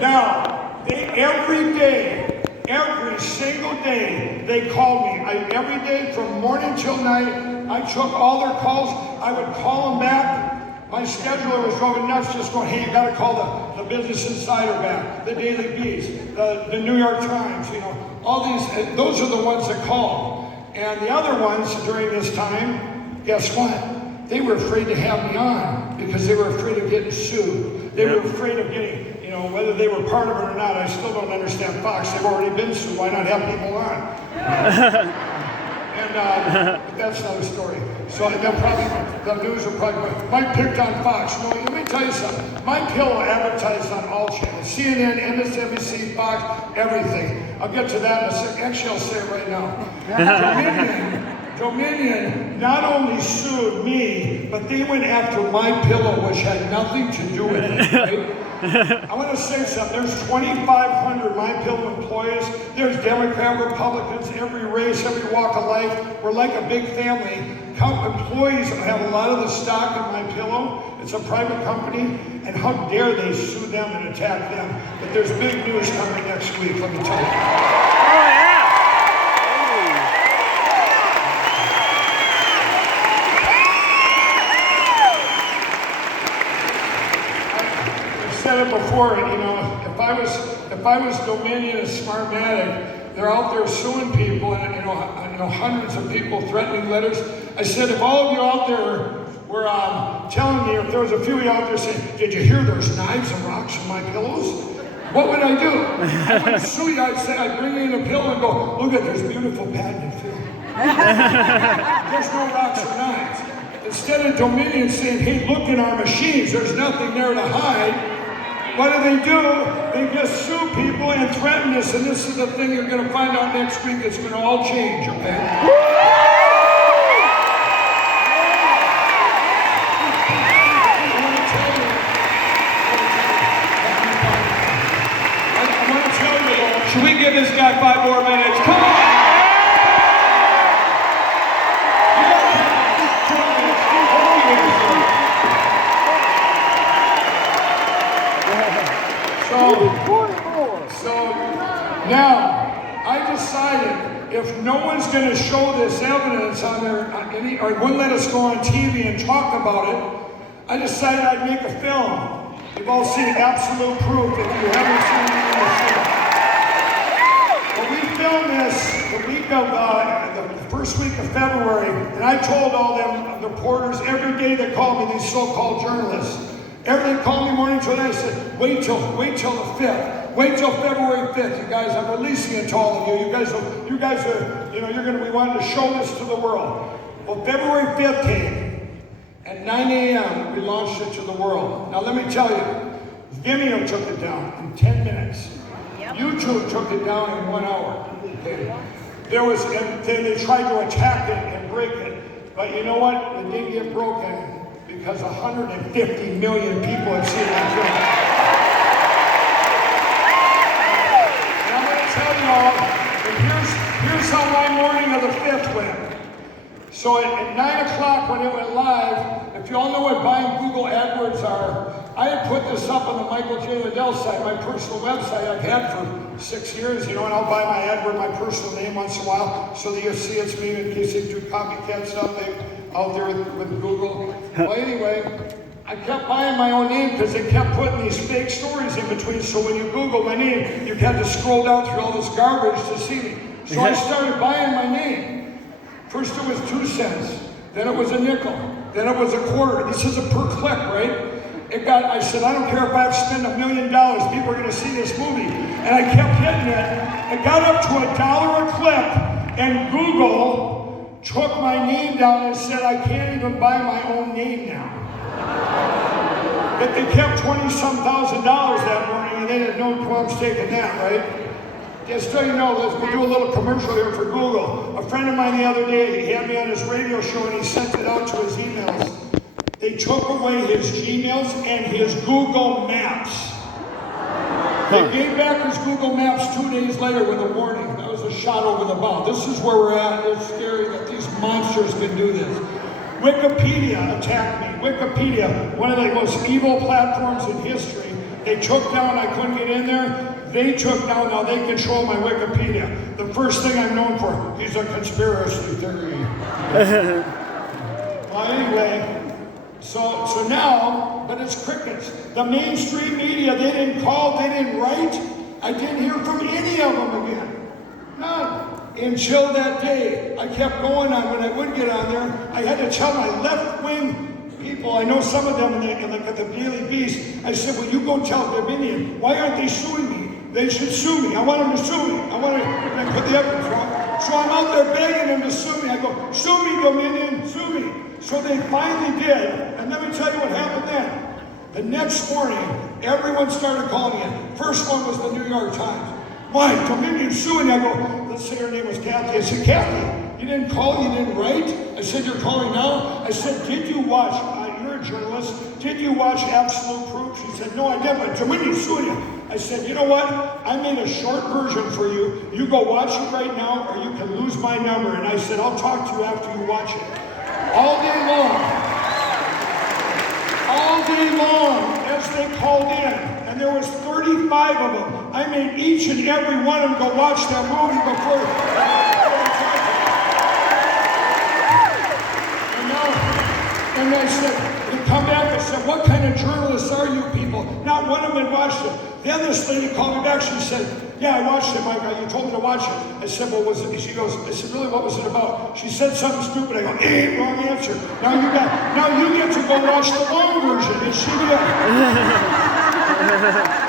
Now, every day, every single day, they called me. Every day from morning till night, I took all their calls. I would call them back. My scheduler was going nuts, just going, hey, you got to call the Business Insider back, the Daily Beast, the New York Times, all these. Those are the ones that called. And the other ones during this time, guess what? They were afraid to have me on because they were afraid of getting sued. They were afraid of getting, whether they were part of it or not. I still don't understand Fox. They've already been sued. Why not have people on? But that's another story. So the news will probably, Mike picked on Fox. No, let me tell you something. MyPilllow advertised on all channels. CNN, MSNBC, Fox, everything. I'll get to that in a second. Actually, I'll say it right now. Dominion not only sued me, but they went after MyPilllow, which had nothing to do with it, right? I want to say something. There's 2,500 MyPilllow employees. There's Democrat, Republicans, every race, every walk of life. We're like a big family. Employees have a lot of the stock in MyPilllow. It's a private company, and how dare they sue them and attack them? But there's big news coming next week, let me tell you. Oh, yeah. Said it before, if I was Dominion and Smartmatic, they're out there suing people, and hundreds of people threatening letters. I said, if all of you out there were telling me, if there was a few of you out there saying, did you hear there's knives and rocks in my pillows? What would I do? I wouldn't sue you. I'd bring you in a pillow and go, look at there's beautiful patented film. There's no rocks or knives. Instead of Dominion saying, hey, look in our machines, there's nothing there to hide. What do? They just sue people and threaten us, and this is the thing you're going to find out next week. It's going to all change, okay? I want to tell you, should we give this guy 5 more minutes? Come on! So now I decided if no one's going to show this evidence or wouldn't let us go on TV and talk about it, I decided I'd make a film. You've all seen Absolute Proof. If you haven't seen it, well, we filmed this the week of the first week of February, and I told all them reporters every day they called me, these so-called journalists. They called me morning till night. I said, wait till the 5th. Wait till February 5th, you guys. I'm releasing it to all of you. You guys are, you're going to be wanting to show this to the world. Well, February 5th came. At 9 a.m., we launched it to the world. Now, let me tell you, Vimeo took it down in 10 minutes. Yep. YouTube took it down in 1 hour. Okay. Then they tried to attack it and break it. But you know what? It didn't get broken. Because 150 million people have seen that film. And I'm going to tell you all, here's how my morning of the 5th went. So at 9 o'clock when it went live, if you all know what buying Google AdWords are, I had put this up on the Michael J. Lindell site, my personal website I've had for 6 years, and I'll buy my AdWord, my personal name once in a while, so that you'll see it's me in case they do copycat stuff out there with Google. Well, anyway, I kept buying my own name because they kept putting these fake stories in between, so when you Google my name, you had to scroll down through all this garbage to see me. So I started buying my name. First it was 2 cents, then it was a nickel, then it was a quarter. This is a per click, right? I said, I don't care if I have to spend $1 million, people are going to see this movie. And I kept hitting it. It got up to $1 a click, and Google took my name down and said, I can't even buy my own name now. But they kept $20-some thousand that morning, and they didn't know Trump's taking that, right? Just so you know, we'll do a little commercial here for Google. A friend of mine the other day, he had me on his radio show, and he sent it out to his emails. They took away his Gmails and his Google Maps. They gave back his Google Maps 2 days later with a warning. That was a shot over the bow. This is where we're at. It's scary that these monsters can do this. Wikipedia attacked me. Wikipedia, one of the most evil platforms in history. They took down, I couldn't get in there. They took down, now they control my Wikipedia. The first thing I'm known for, he's a conspiracy theory. Well, anyway, so now, but it's crickets. The mainstream media, they didn't call, they didn't write. I didn't hear from any of them again. None. Until that day, I kept going on. When I would get on there, I had to tell my left-wing people, I know some of them like at the Daily Beast, I said, well, you go tell Dominion, why aren't they suing me? They should sue me. I want them to sue me. I want to put the evidence wrong. So I'm out there begging them to sue me. I go, sue me, Dominion, sue me. So they finally did. And let me tell you what happened then. The next morning, everyone started calling in. First one was the New York Times. Why, Dominion suing? I go, let's say her name was Kathy. I said, Kathy, you didn't call, you didn't write? I said, you're calling now? I said, did you watch, you're a journalist, did you watch Absolute Proof? She said, no, I didn't, but Dominion suing you. I said, you know what? I made a short version for you. You go watch it right now, or you can lose my number. And I said, I'll talk to you after you watch it. All day long, as they called in, and there was 35 of them. I made each and every one of them go watch that movie before. And I said, they come back and said, what kind of journalists are you people? Not one of them had watched it. Then this lady called me back. She said, yeah, I watched it, Mike. You told me to watch it. I said, well, was it? She goes, I said, really, what was it about? She said something stupid. I go, wrong answer. Now you get to go watch the long version. And she did.